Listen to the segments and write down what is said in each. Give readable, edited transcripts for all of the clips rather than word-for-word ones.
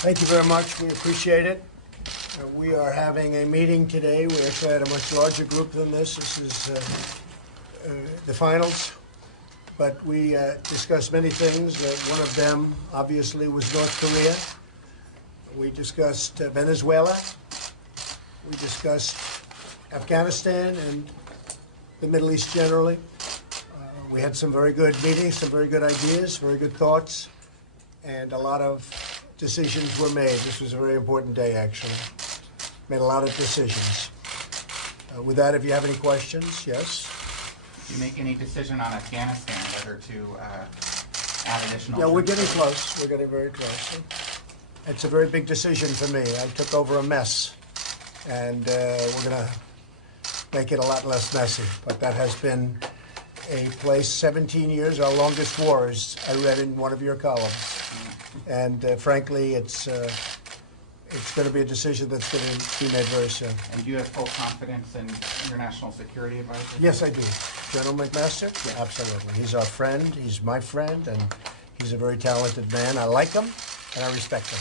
Thank you very much. We appreciate it. We are having a meeting today. We actually had a much larger group than this. This is the finals. But we discussed many things. One of them, obviously, was North Korea. We discussed Venezuela. We discussed Afghanistan and the Middle East generally. We had some very good meetings, some very good ideas, very good thoughts, and a lot of decisions were made. This was a very important day, actually. Made a lot of decisions. With that, if you have any questions, yes? Do you make any decision on Afghanistan, whether to add additional? Yeah, we're getting close. We're getting very close. It's a very big decision for me. I took over a mess, and we're going to make it a lot less messy. But that has been a place, 17 years, our longest war, as I read in one of your columns. And frankly, it's going to be a decision that's going to be made very soon. And do you have full confidence in International Security Advisor? Yes, I do. General McMaster? Yeah, absolutely. He's our friend. He's my friend, and he's a very talented man. I like him, and I respect him.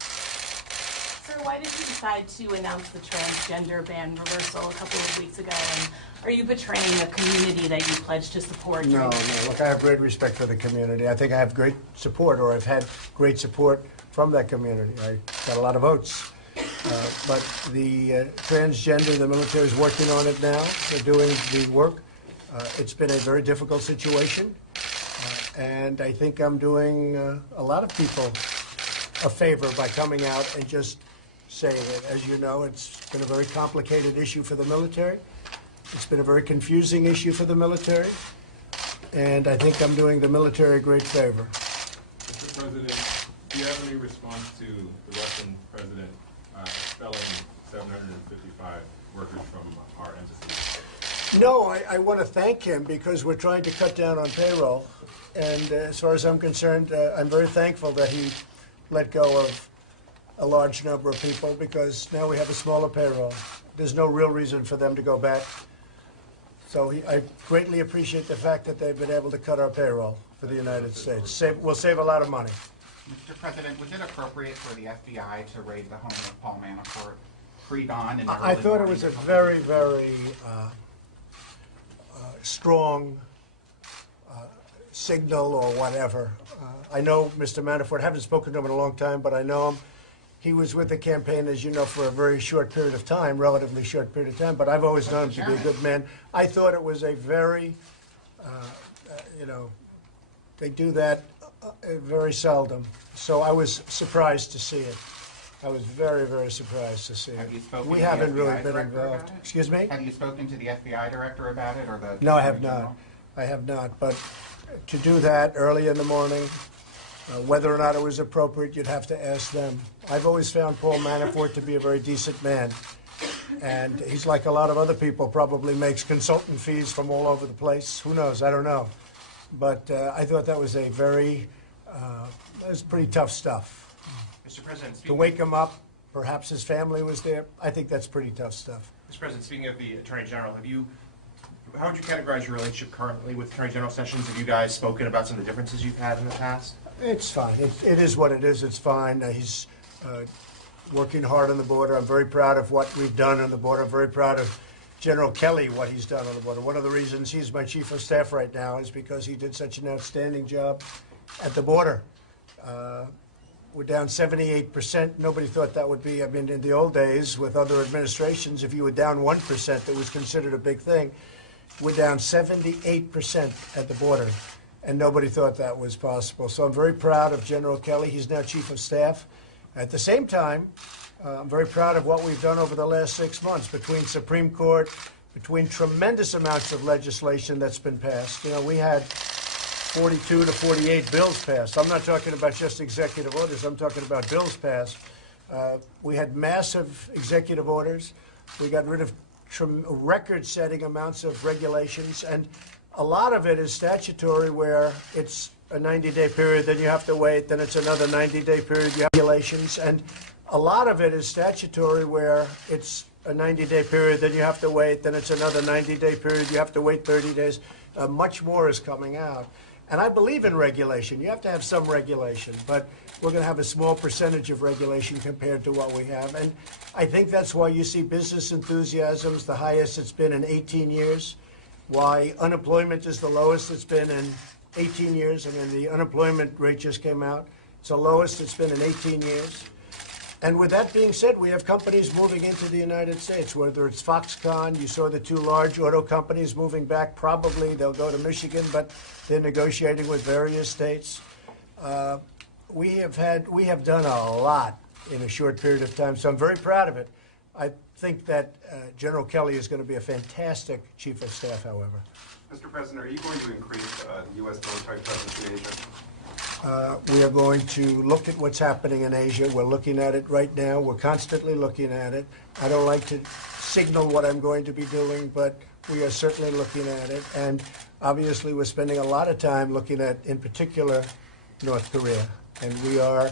Sir, why did you decide to announce the transgender ban reversal a couple of weeks ago? And are you betraying the community that you pledged to support? No. Look, I have great respect for the community. I think I have great support, or I've had great support from that community. I got a lot of votes. But the transgender, the military is working on it now. They're doing the work. It's been a very difficult situation. And I think I'm doing a lot of people a favor by coming out and just saying it. As you know, it's been a very complicated issue for the military. It's been a very confusing issue for the military. And I think I'm doing the military a great favor. Mr. President, do you have any response to the Russian president expelling 755 workers from our embassy? No, I want to thank him because we're trying to cut down on payroll. And as far as I'm concerned, I'm very thankful that he let go of a large number of people because now we have a smaller payroll. There's no real reason for them to go back. So I greatly appreciate the fact that they've been able to cut our payroll for the United States. We'll save a lot of money. Mr. President, was it approppriate for the FBI to raid the home of Paul Manafort pre-dawn? I thought it was a very, very strong signal or whatever. I know Mr. Manafort. I haven't spoken to him in a long time, but I know him. He was with the campaign, as you know, for a very short period of time, relatively short period of time, but I've always known him to be a good man. I thought it was a very, they do that very seldom. So I was surprised to see it. I was very, very surprised to see it. Have you spoken We to haven't the FBI really been director involved. about it? Excuse me? Have you spoken to the FBI director about it or the? No, I have Attorney not. General? I have not. But to do that early in the morning, whether or not it was appropriate, you'd have to ask them. I've always found Paul Manafort to be a very decent man. And he's like a lot of other people, probably makes consultant fees from all over the place. Who knows? I don't know. But I thought that was a very, that was pretty tough stuff. Mr. President, To wake him up, perhaps his family was there. I think that's pretty tough stuff. Mr. President, speaking of the Attorney General, how would you categorize your relationship currently with Attorney General Sessions? Have you guys spoken about some of the differences you've had in the past? It's fine. It is what it is. It's fine. He's working hard on the border. I'm very proud of what we've done on the border. I'm very proud of General Kelly, what he's done on the border. One of the reasons he's my chief of staff right now is because he did such an outstanding job at the border. We're down 78%. Nobody thought that would be, I mean, in the old days with other administrations, if you were down 1%, that was considered a big thing. We're down 78% at the border, and nobody thought that was possible. So I'm very proud of General Kelly. He's now chief of staff. At the same time, I'm very proud of what we've done over the last 6 months between Supreme Court, between tremendous amounts of legislation that's been passed. You know, we had 42 to 48 bills passed. I'm not talking about just executive orders. I'm talking about bills passed. We had massive executive orders. We got rid of record-setting amounts of regulations, and a lot of it is statutory where it's a 90-day period, then you have to wait, then it's another 90-day period, you have regulations, and a lot of it is statutory where it's a 90-day period, then you have to wait, then it's another 90-day period, you have to wait 30 days. Much more is coming out. And I believe in regulation. You have to have some regulation, but we're going to have a small percentage of regulation compared to what we have. And I think that's why you see business enthusiasm's the highest it's been in 18 years, why unemployment is the lowest it's been in 18 years. I mean, the unemployment rate just came out. It's the lowest it's been in 18 years. And with that being said, we have companies moving into the United States, whether it's Foxconn, you saw the two large auto companies moving back. Probably they'll go to Michigan, but they're negotiating with various states. We have done a lot in a short period of time, so I'm very proud of it. I think that General Kelly is going to be a fantastic chief of staff, however. Mr. President, are you going to increase the U.S. military presence in Asia? We are going to look at what's happening in Asia. We're looking at it right now. We're constantly looking at it. I don't like to signal what I'm going to be doing, but we are certainly looking at it. And obviously, we're spending a lot of time looking at, in particular, North Korea. And we are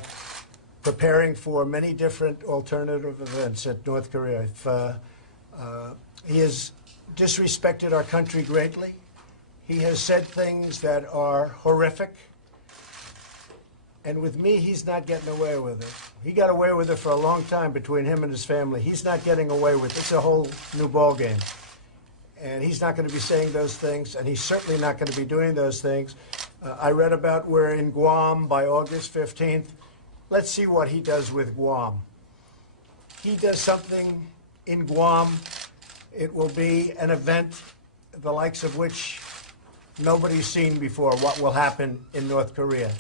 preparing for many different alternative events at North Korea. He has disrespected our country greatly. He has said things that are horrific. And with me, he's not getting away with it. He got away with it for a long time between him and his family. He's not getting away with it. It's a whole new ballgame. And he's not going to be saying those things, and he's certainly not going to be doing those things. I read about we're in Guam by August 15th. Let's see what he does with Guam. He does something in Guam, it will be an event the likes of which nobody's seen before, what will happen in North Korea.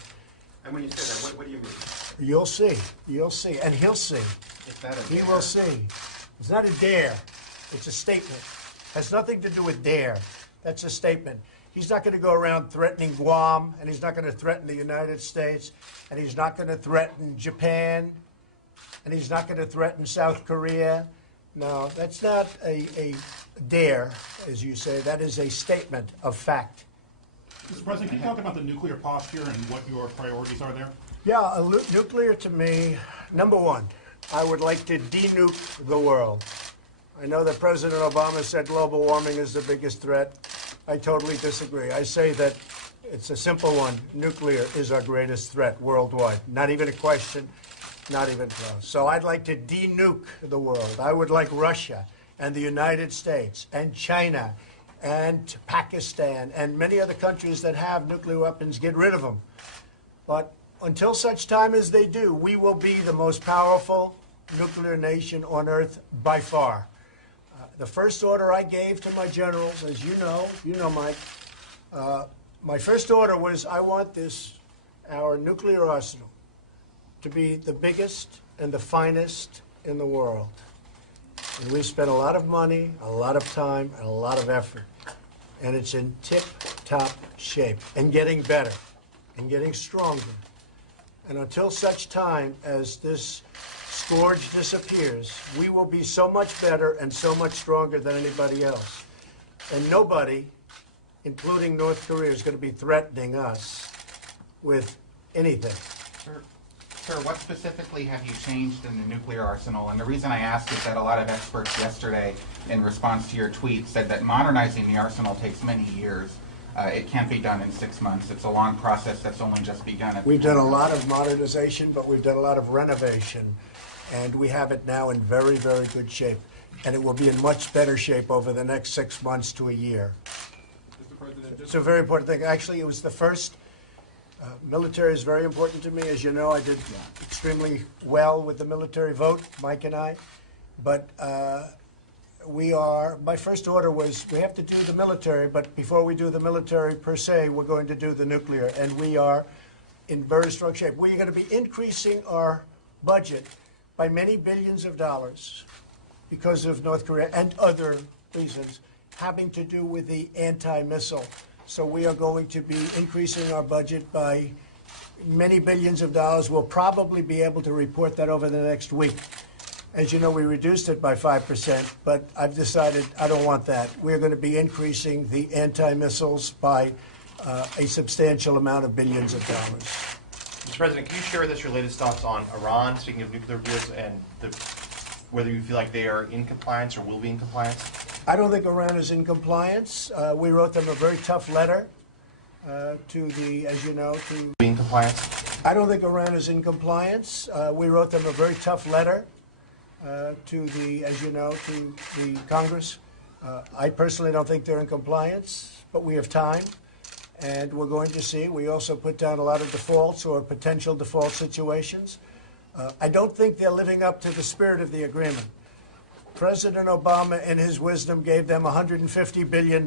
And when you say that, what do you mean? You'll see. You'll see. And he'll see. Is that a He dare? will see. It's not a dare. It's a statement. Has nothing to do with dare. That's a statement. He's not going to go around threatening Guam, and he's not going to threaten the United States, and he's not going to threaten Japan, and he's not going to threaten South Korea. No, that's not a dare, as you say. That is a statement of fact. Mr. President, can you talk about the nuclear posture and what your priorities are there? Yeah, nuclear to me, number one, I would like to de-nuke the world. I know that President Obama said global warming is the biggest threat. I totally disagree. I say that it's a simple one. Nuclear is our greatest threat worldwide. Not even a question, not even close. So I'd like to de-nuke the world. I would like Russia and the United States and China and Pakistan and many other countries that have nuclear weapons, get rid of them. But until such time as they do, we will be the most powerful nuclear nation on earth by far. The first order I gave to my generals, as you know, Mike, my first order was I want our nuclear arsenal to be the biggest and the finest in the world. And we spent a lot of money, a lot of time, and a lot of effort. And it's in tip-top shape and getting better and getting stronger. And until such time as this scourge disappears, we will be so much better and so much stronger than anybody else. And nobody, including North Korea, is going to be threatening us with anything. Sir, what specifically have you changed in the nuclear arsenal? And the reason I ask is that a lot of experts yesterday, in response to your tweet, said that modernizing the arsenal takes many years. It can't be done in 6 months. It's a long process that's only just begun. We've done a lot of modernization, but we've done a lot of renovation. And we have it now in very, very good shape. And it will be in much better shape over the next 6 months to a year. Mr. President, It's a very important thing. Actually, it was the first. Military is very important to me. As you know, I did extremely well with the military vote, Mike and I. But my first order was we have to do the military, but before we do the military per se, we're going to do the nuclear. And we are in very strong shape. We are going to be increasing our budget by many billions of dollars because of North Korea and other reasons having to do with the anti-missile. So we are going to be increasing our budget by many billions of dollars. We'll probably be able to report that over the next week. As you know, we reduced it by 5%, but I've decided I don't want that. We're going to be increasing the anti-missiles by a substantial amount of billions of dollars. Mr. President, can you share with us your latest thoughts on Iran, speaking of nuclear deals, and whether you feel like they are in compliance or will be in compliance? I don't think Iran is in compliance. We wrote them a very tough letter as you know, to... Be in compliance? I don't think Iran is in compliance. We wrote them a very tough letter to the, as you know, to the Congress. I personally don't think they're in compliance, but we have time, and we're going to see. We also put down a lot of defaults or potential default situations. I don't think they're living up to the spirit of the agreement. President Obama, in his wisdom, gave them $150 billion.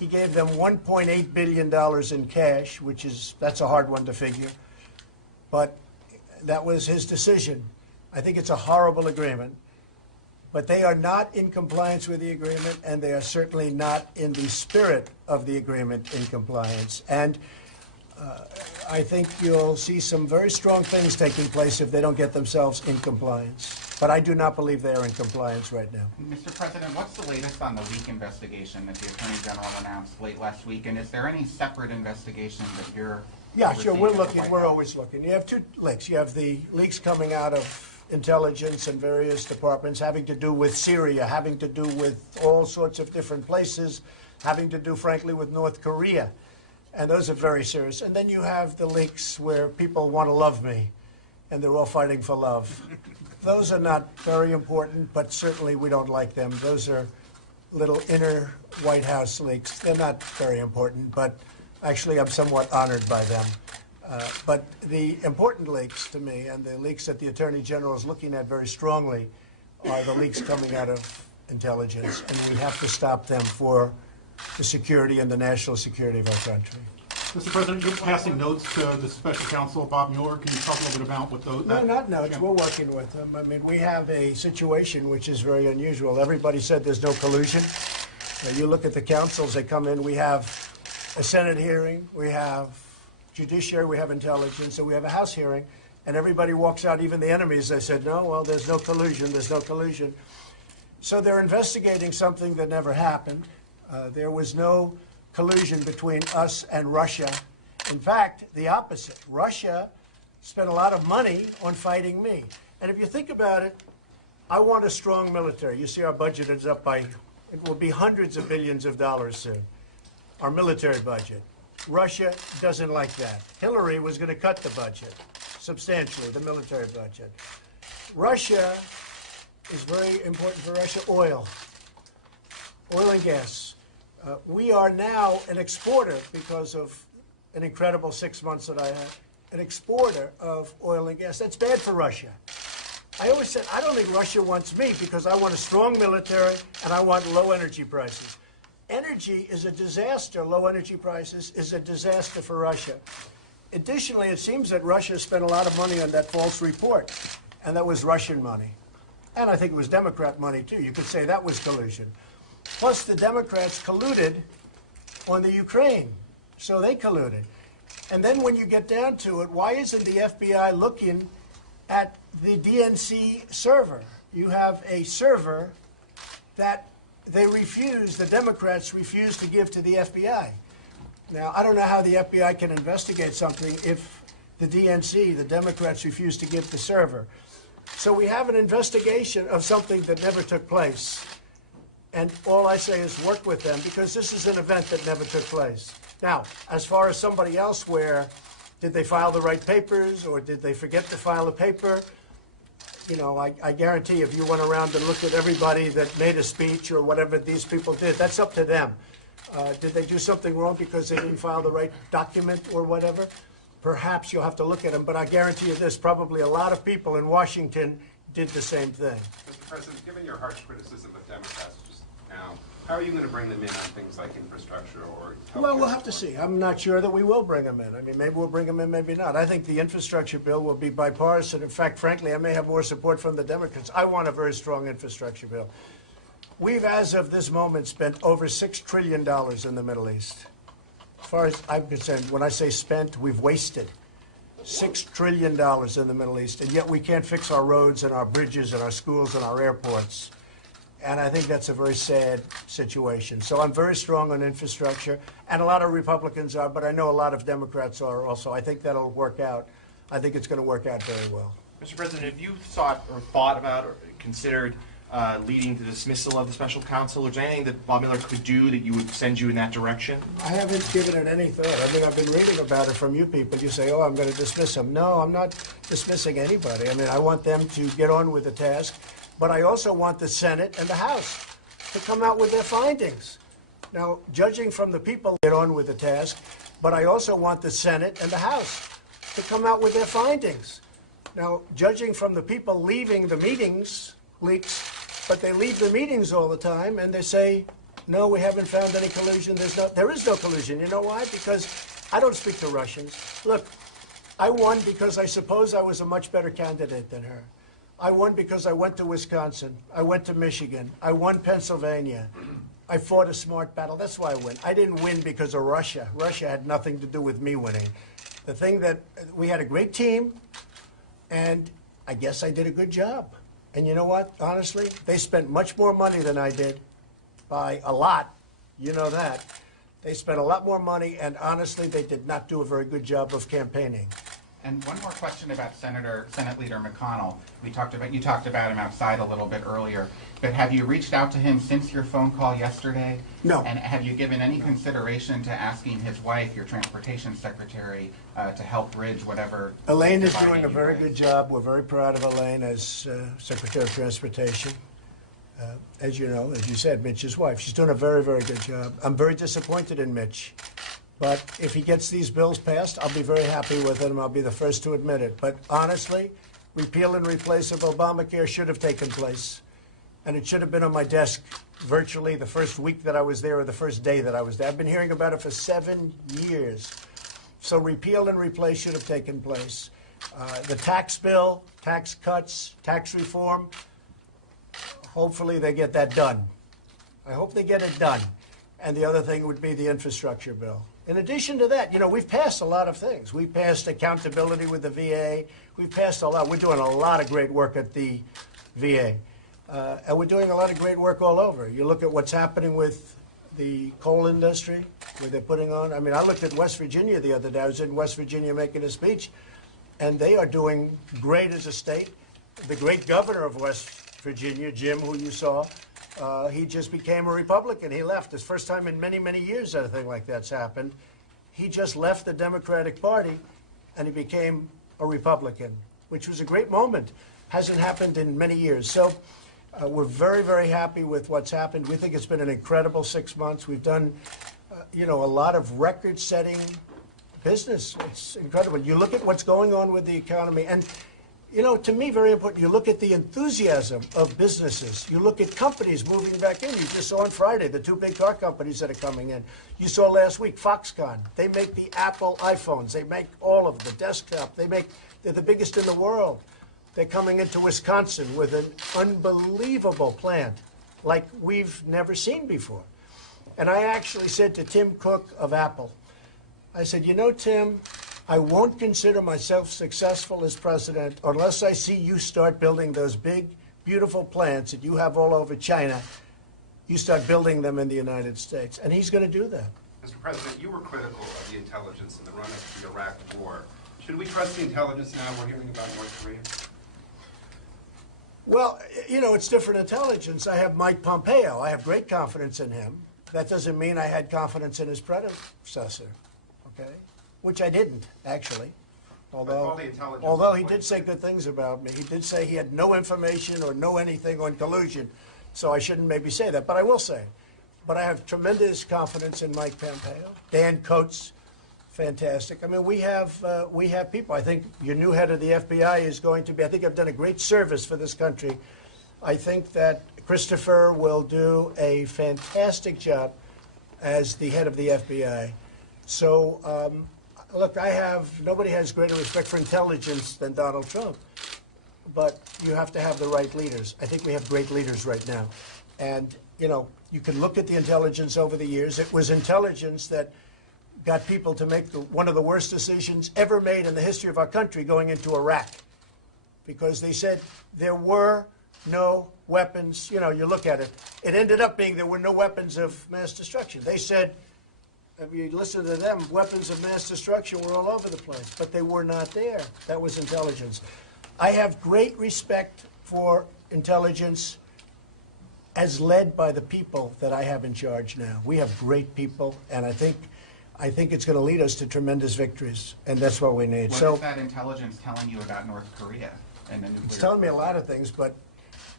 He gave them $1.8 billion in cash, that's a hard one to figure. But that was his decision. I think it's a horrible agreement. But they are not in compliance with the agreement, and they are certainly not in the spirit of the agreement in compliance. And I think you'll see some very strong things taking place if they don't get themselves in compliance. But I do not believe they are in compliance right now. Mr. President, what's the latest on the leak investigation that the Attorney General announced late last week? And is there any separate investigation that you're Yeah, sure, we're overseeing at the looking. White We're House? always looking. You have two leaks. You have the leaks coming out of intelligence and various departments having to do with Syria, having to do with all sorts of different places, having to do, frankly, with North Korea. And those are very serious. And then you have the leaks where people want to love me, and they're all fighting for love. Those are not very important, but certainly we don't like them. Those are little inner White House leaks. They're not very important, but actually I'm somewhat honored by them. But the important leaks to me, and the leaks that the Attorney General is looking at very strongly, are the leaks coming out of intelligence, and we have to stop them for the security and the national security of our country. Mr. President, you're passing notes to the special counsel, Bob Mueller. Can you talk a little bit about what those... No, not notes. Yeah. We're working with them. I mean, we have a situation which is very unusual. Everybody said there's no collusion. You look at the councils, they come in. We have a Senate hearing. We have judiciary. We have intelligence. And we have a House hearing. And everybody walks out, even the enemies. They said, no, well, there's no collusion. There's no collusion. So they're investigating something that never happened. There was no collusion between us and Russia. In fact, the opposite. Russia spent a lot of money on fighting me. And if you think about it, I want a strong military. You see our budget is up by, it will be hundreds of billions of dollars soon, our military budget. Russia doesn't like that. Hillary was going to cut the budget substantially, the military budget. Russia is very important for Russia, oil and gas. We are now an exporter, because of an incredible 6 months that I had, an exporter of oil and gas. That's bad for Russia. I always said, I don't think Russia wants me, because I want a strong military and I want low energy prices. Energy is a disaster. Low energy prices is a disaster for Russia. Additionally, it seems that Russia spent a lot of money on that false report, and that was Russian money. And I think it was Democrat money, too. You could say that was collusion. Plus, the Democrats colluded on the Ukraine, so they colluded. And then when you get down to it, why isn't the FBI looking at the DNC server? You have a server that the Democrats refuse to give to the FBI. Now, I don't know how the FBI can investigate something if the DNC, the Democrats, refuse to give the server. So we have an investigation of something that never took place. And all I say is work with them, because this is an event that never took place. Now, as far as somebody else, where did they file the right papers, or did they forget to file a paper? You know, I guarantee if you went around and looked at everybody that made a speech or whatever these people did, that's up to them. Did they do something wrong because they didn't file the right document or whatever? Perhaps you'll have to look at them, but I guarantee you this, probably a lot of people in Washington did the same thing. Mr. President, given your harsh criticism of Democrats just now, how are you going to bring them in on things like infrastructure or healthcare? Well, we'll have to see. I'm not sure that we will bring them in. I mean, maybe we'll bring them in, maybe not. I think the infrastructure bill will be bipartisan. In fact, frankly, I may have more support from the Democrats. I want a very strong infrastructure bill. We've, as of this moment, spent over $6 trillion in the Middle East. As far as I'm concerned, when I say spent, we've wasted $6 trillion in the Middle East, and yet we can't fix our roads and our bridges and our schools and our airports. And I think that's a very sad situation. So I'm very strong on infrastructure, and a lot of Republicans are, but I know a lot of Democrats are also. I think that'll work out. I think it's going to work out very well. Mr. President, have you thought about or considered leading to dismissal of the special counsel? Is there anything that Bob Mueller could do that you would send you in that direction? I haven't given it any thought. I mean, I've been reading about it from you people. You say, oh, I'm going to dismiss him. No, I'm not dismissing anybody. I mean, I want them to get on with the task, but I also want the Senate and the House to come out with their findings. Now, judging from the people, get on with the task, but I also want the Senate and the House to come out with their findings. Now, judging from the people leaving the meetings, leaks, but they leave the meetings all the time and they say, no, we haven't found any collusion. There is no collusion. You know why? Because I don't speak to Russians. Look, I won because I suppose I was a much better candidate than her. I won because I went to Wisconsin. I went to Michigan. I won Pennsylvania. I fought a smart battle. That's why I win. I didn't win because of Russia. Russia had nothing to do with me winning. The thing that we had a great team, and I guess I did a good job. And you know what? Honestly, they spent much more money than I did, by a lot. You know that. They spent a lot more money, and honestly, they did not do a very good job of campaigning. And one more question about Senate Leader McConnell. You talked about him outside a little bit earlier, but have you reached out to him since your phone call yesterday? No. And have you given any consideration to asking his wife, your transportation secretary, to help bridge whatever? Elaine is dividing doing a you very guys? good job. We're very proud of Elaine as Secretary of Transportation. As you know, as you said, Mitch's wife. She's doing a very, very good job. I'm very disappointed in Mitch. But if he gets these bills passed, I'll be very happy with him. I'll be the first to admit it. But honestly, repeal and replace of Obamacare should have taken place. And it should have been on my desk virtually the first week that I was there or the first day that I was there. I've been hearing about it for 7 years. So repeal and replace should have taken place. The tax bill, tax cuts, tax reform, hopefully they get that done. I hope they get it done. And the other thing would be the infrastructure bill. In addition to that, you know, we've passed a lot of things. We've passed accountability with the VA. We've passed a lot. We're doing a lot of great work at the VA. And we're doing a lot of great work all over. You look at what's happening with the coal industry, where they're putting on. I mean, I looked at West Virginia the other day. I was in West Virginia making a speech, and they are doing great as a state. The great governor of West Virginia, Jim, who you saw, he just became a Republican. He left. It's the first time in many, many years that a thing like that's happened. He just left the Democratic Party, and he became a Republican, which was a great moment. Hasn't happened in many years. So we're very, very happy with what's happened. We think it's been an incredible 6 months. We've done, you know, a lot of record-setting business. It's incredible. You look at what's going on with the economy, and you know, to me, very important, you look at the enthusiasm of businesses. You look at companies moving back in. You just saw on Friday the 2 big car companies that are coming in. You saw last week Foxconn. They make the Apple iPhones. They make all of the desktop. They're the biggest in the world. They're coming into Wisconsin with an unbelievable plant like we've never seen before. And I actually said to Tim Cook of Apple, I said, you know, Tim, I won't consider myself successful as president unless I see you start building those big, beautiful plants that you have all over China. You start building them in the United States. And he's going to do that. Mr. President, you were critical of the intelligence in the run-up to the Iraq war. Should we trust the intelligence now we're hearing about North Korea? Well, you know, it's different intelligence. I have Mike Pompeo. I have great confidence in him. That doesn't mean I had confidence in his predecessor, okay? Which I didn't, actually. Although he did say good things about me. He did say he had no information or know anything on collusion, so I shouldn't maybe say that, but I will say it. But I have tremendous confidence in Mike Pompeo. Dan Coates, fantastic. I mean, we have people. I think your new head of the FBI is going to be, I think I've done a great service for this country. I think that Christopher will do a fantastic job as the head of the FBI. So, look, nobody has greater respect for intelligence than Donald Trump. But you have to have the right leaders. I think we have great leaders right now. And, you know, you can look at the intelligence over the years. It was intelligence that got people to make one of the worst decisions ever made in the history of our country going into Iraq. Because they said there were no weapons. You know, you look at it. It ended up being there were no weapons of mass destruction. They said, if you listen to them, weapons of mass destruction were all over the place, but they were not there. That was intelligence. I have great respect for intelligence as led by the people that I have in charge now. We have great people, and I think it's going to lead us to tremendous victories, and that's what we need. What So is that intelligence telling you about North Korea and the nuclear? it's telling me a lot of things, but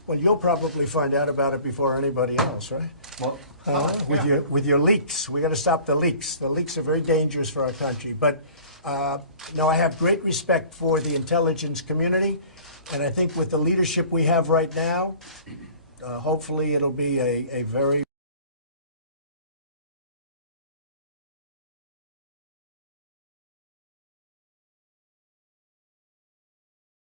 well, you'll probably find out about it before anybody else, right? Well, With your leaks. We got to stop the leaks. The leaks are very dangerous for our country. But no, I have great respect for the intelligence community, and I think with the leadership we have right now, hopefully it'll be a very